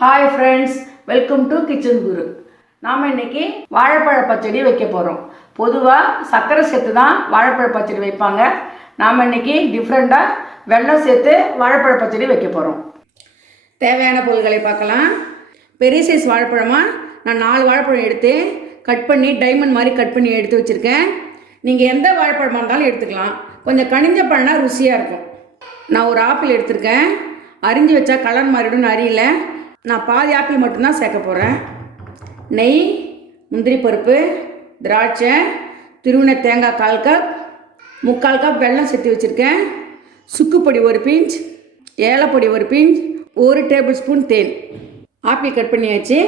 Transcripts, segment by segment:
Hi friends, welcome to kitchen Guru. நாம் இன்றைக்கி வாழைப்பழ பச்சடி வைக்க போகிறோம். பொதுவாக சர்க்கரை சேர்த்து தான் வாழைப்பழ பச்சடி வைப்பாங்க. நாம் இன்றைக்கி டிஃப்ரெண்ட்டாக வெல்லம் சேர்த்து வாழைப்பழ பச்சடி வைக்க போகிறோம். தேவையான பொருட்களை பார்க்கலாம். பெரிய சைஸ் வாழைப்பழமாக நான் 4 வாழைப்பழம் எடுத்து கட் பண்ணி டைமண்ட் மாதிரி கட் பண்ணி எடுத்து வச்சுருக்கேன். நீங்கள் எந்த வாழைப்பழமாக இருந்தாலும் எடுத்துக்கலாம். கொஞ்சம் கனிஞ்ச பழம்னா ருசியாக இருக்கும். நான் ஒரு ஆப்பிள் எடுத்திருக்கேன். அரிஞ்சு வச்சா கலர் மாறிடும் அரியல. நான் பாதி ஆப்பிள் மட்டும்தான் சேர்க்க போகிறேன். நெய், முந்திரி பருப்பு, திராட்சை, திருவின தேங்காய் 1/4 கப், 3/4 கப் வெல்லம் சேர்த்து வச்சுருக்கேன். சுக்குப்பொடி 1 பிஞ்ச், ஏலப்பொடி 1 பிஞ்ச், 1 டேபிள் ஸ்பூன் தேன். ஆப்பிள் கட் பண்ணியாச்சு.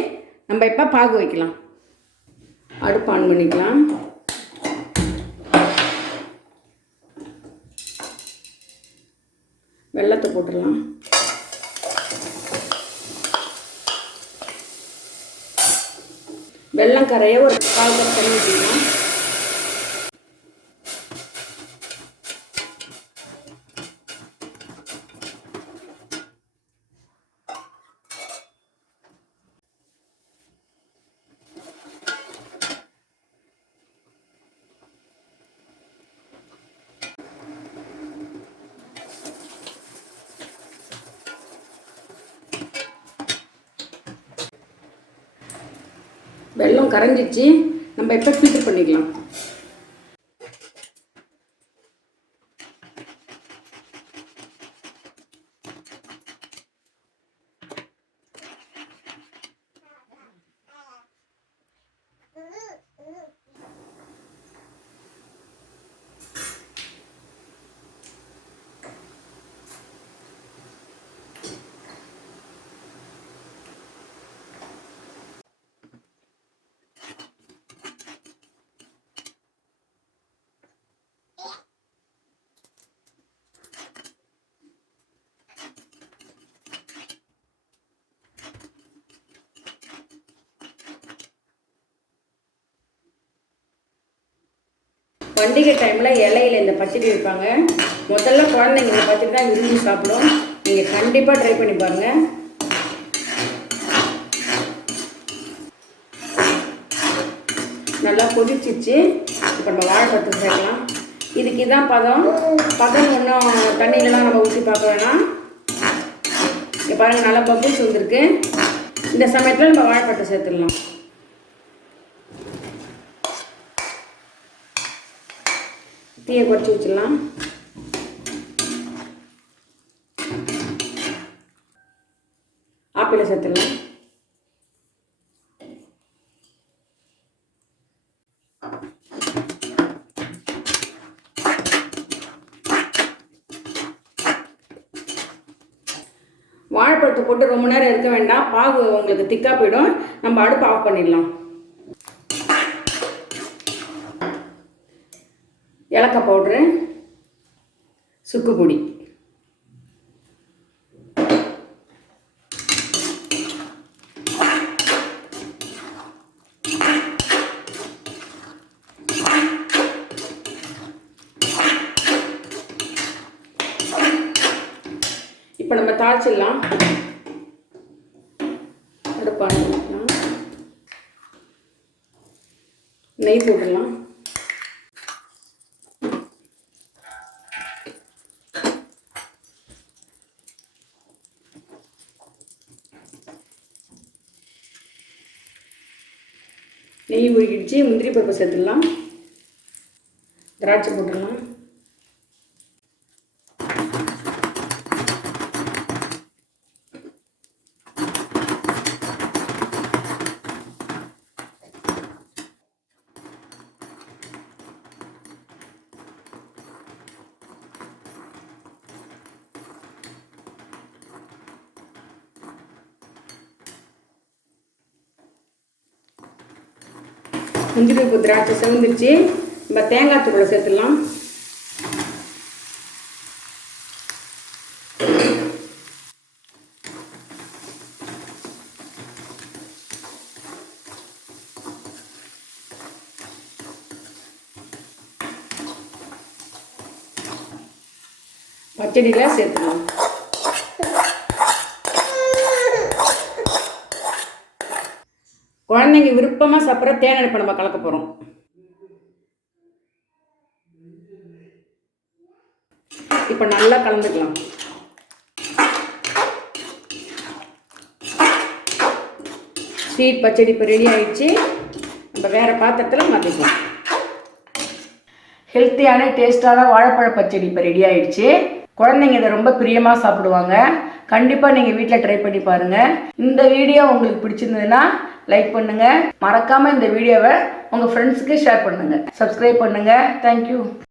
நம்ம இப்போ பாகு வைக்கலாம். அடுப்பு ஆன் பண்ணிக்கலாம். வெல்லத்தை போட்டுடலாம். வெல்லம் கரைய ஒரு 1/4 கப் தண்ணி ஊற்றிக்கலாம். வெல்லம் கரைஞ்சிச்சு. நம்ம இப்போ ஃபில்டர் பண்ணிக்கலாம். பண்டிகை டைமில் இலையில் இந்த பச்சடி வைப்பாங்க. முதல்ல குழந்தைங்க இந்த பச்சடி தான் விரும்பி சாப்பிடும். நீங்கள் கண்டிப்பாக ட்ரை பண்ணி பாருங்கள். நல்லா கொதிச்சிச்சு. இப்போ நம்ம வாழைப்பழத்தை சேர்க்கலாம். இதுக்கு இதான் பதம் ஒன்றும் தண்ணியிலலாம் நம்ம ஊற்றி பார்க்க வேணாம். இங்கே பாருங்கள், நல்லா பப்புள்ஸ் வந்துருக்கு. இந்த சமயத்தில் நம்ம வாழைப்பழத்தை சேர்த்துடலாம். தீயை குறைச்சி வச்சிடலாம். ஆப்பிளை சேர்த்துடலாம். வாழைப்பழத்தை போட்டு ரொம்ப நேரம் இருக்க வேண்டாம். பாகு உங்களுக்கு திக்காக போயிடும். நம்ம அடுப்பு ஆஃப் பண்ணிடலாம். ஏலக்காய் பவுட்ரு, சுக்கு பொடி, இப்போ நம்ம தாளிச்சிடலாம். அடுப்பான நெய் போட்டுடலாம். நெய் உருகிடுச்சு. முந்திரி பருப்பு சேர்த்துடலாம். திராட்சை போட்டுடலாம். முந்திரி பருப்பு திராட்சை செவந்துருச்சு. நம்ம தேங்காய் தூளை சேர்த்துடலாம். பச்சடியில் சேர்த்துக்கலாம். குழந்தைங்க விருப்பமாக சாப்பிட்ற தேன் இப்போ நம்ம கலக்க போகிறோம். இப்போ நல்லா கலந்துக்கலாம். ஸ்வீட் பச்சடி இப்போ ரெடி ஆகிடுச்சு. நம்ம வேறு பாத்திரத்தில் மாற்றிக்கலாம். ஹெல்த்தியான டேஸ்டான வாழைப்பழ பச்சடி இப்போ ரெடி ஆகிடுச்சு. குழந்தைங்க இதை ரொம்ப பிரியமாக சாப்பிடுவாங்க. கண்டிப்பாக நீங்கள் வீட்டில் ட்ரை பண்ணி பாருங்கள். இந்த வீடியோ உங்களுக்கு பிடிச்சிருந்ததுன்னா லைக் பண்ணுங்கள். மறக்காமல் இந்த வீடியோவை உங்கள் ஃப்ரெண்ட்ஸுக்கு ஷேர் பண்ணுங்கள். சப்ஸ்கிரைப் பண்ணுங்கள். தேங்க்யூ.